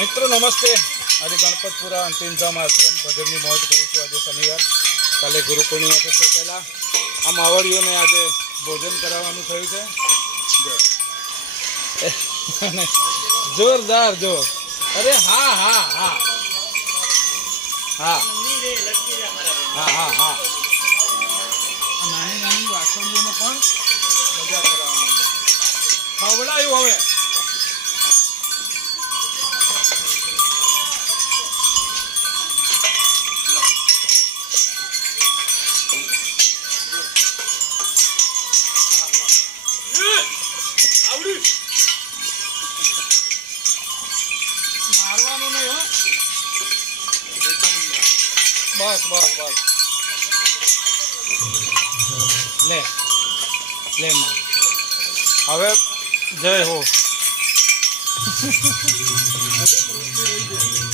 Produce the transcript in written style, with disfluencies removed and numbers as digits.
મિત્રો નમસ્તે. આજે ગણપતપુરા અંતિમધામ આશ્રમ ભજનની મોજ કરીશું. આજે શનિવાર, કાલે ગુરુ પૂર્ણિમા થશે. પહેલાં આ માવડીઓને આજે ભોજન કરાવવાનું થયું છે. જોરદાર જો. અરે હા હા હા હા હા હા હા. નાની નાની વાસળીઓને પણ મજા કરાવવાની. ખવડાયું હવે. મારવાનું નહીં હો. બસ બસ બસ. લે લે માર. હવે જય હો.